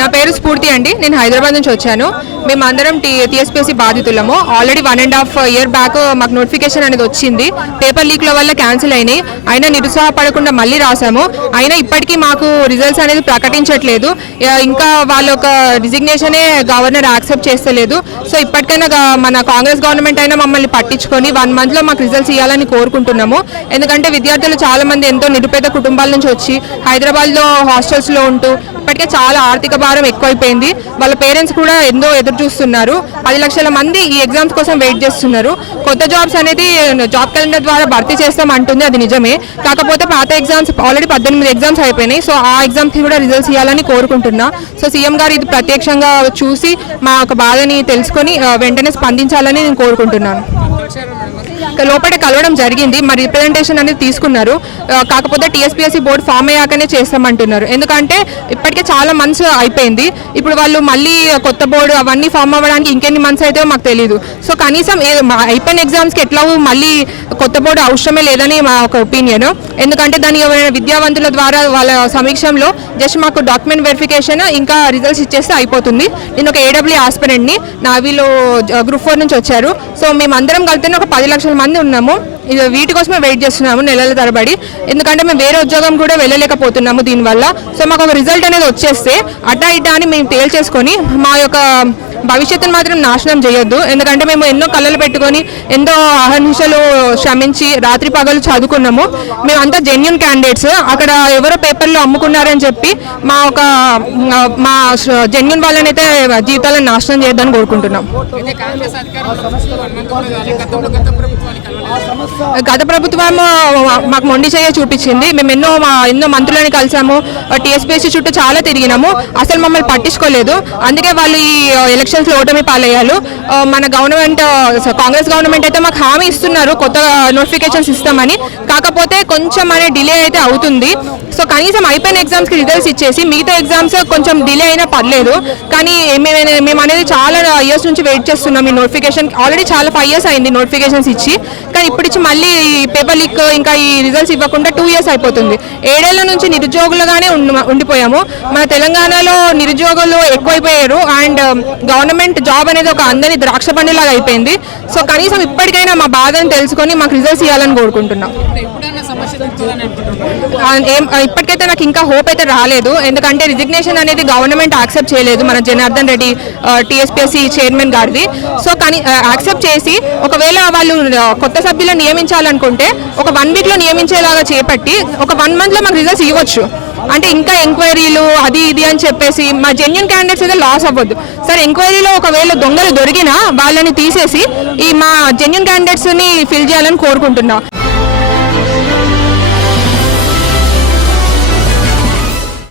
నా పేరు స్ఫూర్తి అండి. నేను హైదరాబాద్ నుంచి వచ్చాను. మేము అందరం T TSPSC బాధితులము. Already one and half year back మాకు నోటిఫికేషన్ అనేది వచ్చింది. పేపర్ లీక్ల వల్ల క్యాన్సిల్ అయినాయి. అయినా నిరుత్సాహపడకుండా మళ్ళీ రాసాము. అయినా ఇప్పటికీ మాకు రిజల్ట్స్ అనేది ప్రకటించట్లేదు. ఇంకా వాళ్ళ ఒక రిజిగ్నేషనే గవర్నర్ యాక్సెప్ట్ చేస్తలేదు. సో ఇప్పటికైనా మన కాంగ్రెస్ గవర్నమెంట్ అయినా మమ్మల్ని పట్టించుకొని వన్ మంత్లో మాకు రిజల్ట్స్ ఇవ్వాలని కోరుకుంటున్నాము. ఎందుకంటే విద్యార్థులు చాలామంది ఎంతో నిరుపేద కుటుంబాల నుంచి వచ్చి హైదరాబాద్లో హాస్టల్స్లో ఉంటూ ఇప్పటికే చాలా ఆర్థిక భారం ఎక్కువైపోయింది. వాళ్ళ పేరెంట్స్ కూడా ఎంతో ఎదురు చూస్తున్నారు. పది లక్షల మంది ఈ ఎగ్జామ్స్ కోసం వెయిట్ చేస్తున్నారు. కొత్త జాబ్స్ అనేది జాబ్ క్యాలెండర్ ద్వారా భర్తీ చేస్తాం అంటుంది అది నిజమే. కాకపోతే పాత ఎగ్జామ్స్ ఆల్రెడీ పద్దెనిమిది ఎగ్జామ్స్ అయిపోయినాయి. సో ఆ ఎగ్జామ్స్కి కూడా రిజల్ట్స్ ఇవ్వాలని కోరుకుంటున్నా. సో సీఎం గారు ఇది ప్రత్యక్షంగా చూసి మా ఒక బాధని తెలుసుకొని వెంటనే స్పందించాలని నేను కోరుకుంటున్నాను. లోపల కలవడం జరిగింది. మరి రిప్రజెంటేషన్ అనేది తీసుకున్నారు. కాకపోతే టీఎస్పీఎస్సీ బోర్డు ఫామ్ అయ్యాకనే చేస్తామంటున్నారు. ఎందుకంటే ఇప్పటి ఇప్పటికే చాలా మంత్స్ అయిపోయింది. ఇప్పుడు వాళ్ళు మళ్ళీ కొత్త బోర్డు అవన్నీ ఫామ్ అవ్వడానికి ఇంకెన్ని మంత్స్ అయితే మాకు తెలియదు సో కనీసం అయిపోయిన ఎగ్జామ్స్కి ఎట్లా మళ్ళీ కొత్త బోర్డు అవసరమే లేదని మా ఒక ఒపీనియన్ ఎందుకంటే దాని ఎవరైనా విద్యావంతుల ద్వారా వాళ్ళ సమీక్షంలో జస్ట్ మాకు డాక్యుమెంట్ వెరిఫికేషన్ ఇంకా రిజల్ట్స్ ఇచ్చేస్తే అయిపోతుంది. నేను ఒక ఏడబ్ల్యూ ఆస్పిరెంట్ని నావీలో గ్రూప్ ఫోర్ నుంచి వచ్చారు. సో మేమందరం కలిపితే ఒక పది లక్షల మంది ఉన్నాము. వీటి కోసమే వెయిట్ చేస్తున్నాము నెలల తరబడి. ఎందుకంటే మేము వేరే ఉద్యోగం కూడా వెళ్ళలేకపోతున్నాము దీనివల్ల. సో మాకు ఒక రిజల్ట్ అనేది వచ్చేస్తే అట్టా ఇటా అని మేము తేల్చేసుకొని మా యొక్క భవిష్యత్తును మాత్రం నాశనం చేయొద్దు. ఎందుకంటే మేము ఎన్నో కళలు పెట్టుకొని ఎంతో అహర్నిశలు శ్రమించి రాత్రి పగలు చదువుకున్నాము. మేమంతా జెన్యున్ క్యాండిడేట్స్ అక్కడ ఎవరో పేపర్లో అమ్ముకున్నారని చెప్పి మా ఒక మా జెన్యున్ వాళ్ళనైతే జీవితాలను నాశనం చేయొద్దని కోరుకుంటున్నాం. గత ప్రభుత్వం మాకు మొండి చేయ చూపించింది. మేము ఎన్నో మా ఎన్నో మంత్రులని కలిసాము. టీఎస్పీఎస్సీ చుట్టూ చాలా తిరిగినాము. అసలు మమ్మల్ని పట్టించుకోలేదు. అందుకే వాళ్ళు ఈ ఎలక్షన్ ఎలక్షన్స్లో ఓటమి పాలయ్యారు. మన గవర్నమెంట్ కాంగ్రెస్ గవర్నమెంట్ అయితే మాకు హామీ ఇస్తున్నారు కొత్త నోటిఫికేషన్స్ ఇస్తామని. కాకపోతే కొంచెం అనే డిలే అయితే అవుతుంది. సో కనీసం అయిపోయిన ఎగ్జామ్స్కి రిజల్ట్స్ ఇచ్చేసి మిగతా ఎగ్జామ్స్ కొంచెం డిలే అయినా పర్లేదు. కానీ మేము మేము అనేది చాలా ఇయర్స్ నుంచి వెయిట్ చేస్తున్నాం ఈ నోటిఫికేషన్ ఆల్రెడీ చాలా ఫైవ్ ఇయర్స్ అయింది నోటిఫికేషన్స్ ఇచ్చి. కానీ ఇప్పుడు ఇచ్చి మళ్ళీ పేపర్ లీక్ ఇంకా ఈ రిజల్ట్స్ ఇవ్వకుండా టూ ఇయర్స్ అయిపోతుంది. ఏడేళ్ళ నుంచి నిరుద్యోగులుగానే ఉండి- ఉండిపోయాము. మన తెలంగాణలో నిరుద్యోగులు ఎక్కువైపోయారు. అండ్ గవర్నమెంట్ జాబ్ అనేది ఒక అందని ద్రాక్ష పండులాగా అయిపోయింది. సో కనీసం ఇప్పటికైనా మా బాధను తెలుసుకొని మాకు రిజల్ట్స్ ఇవ్వాలని కోరుకుంటున్నాం. ఏం ఇప్పటికైతే నాకు ఇంకా హోప్ అయితే రాలేదు. ఎందుకంటే రిజిగ్నేషన్ అనేది గవర్నమెంట్ యాక్సెప్ట్ చేయలేదు మన జనార్దన్ రెడ్డి టీఎస్పీఎస్సీ చైర్మన్ గారిది. సో కానీ యాక్సెప్ట్ చేసి ఒకవేళ వాళ్ళు కొత్త సభ్యులను నియమించాలనుకుంటే ఒక వన్ వీక్లో నియమించేలాగా చేపట్టి ఒక వన్ మంత్లో మాకు రిజల్ట్స్ ఇవ్వచ్చు. అంటే ఇంకా ఎంక్వైరీలు అది ఇది అని చెప్పేసి మా జెన్యున్ క్యాండిడేట్స్ అయితే లాస్ అవ్వద్దు. సార్ ఎంక్వైరీలో ఒకవేళ దొంగలు దొరికినా వాళ్ళని తీసేసి ఈ మా జెన్యున్ క్యాండిడేట్స్ని ఫిల్ చేయాలని కోరుకుంటున్నాం.